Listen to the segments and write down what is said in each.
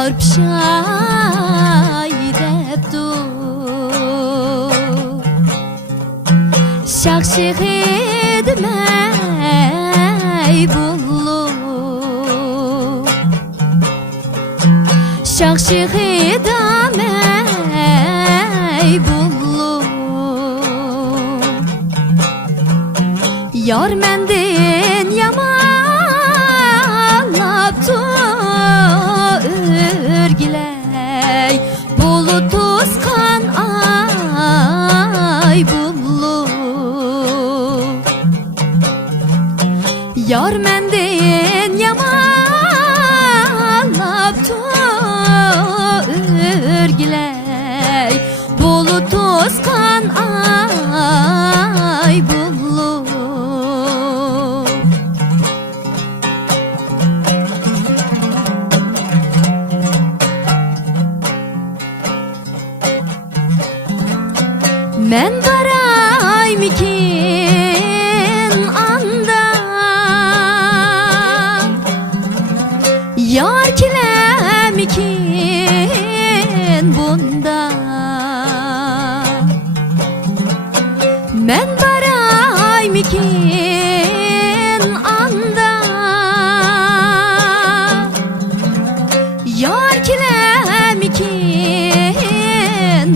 yar pişay deptu şakşık edmey bullu şakşık edmey bullu yar menden yamanlaptu örgiley bulut tuzkan ay bullu yar menden yamanlaptu örgiley bulut tuzkan ay bullu men baraymikin anda yar kilemikin bunda men baraymikin anda yar kilemikin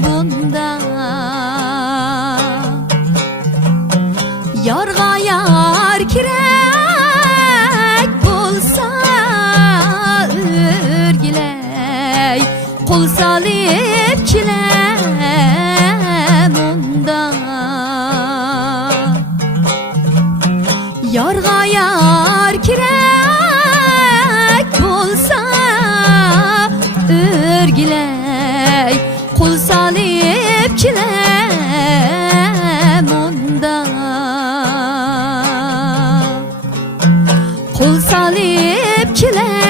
bunda yarga yar kirek bulsa örgiley kul salip kilem onda yarga yar kirek bulsa örgiley kul salip kilem onda kul salip kilem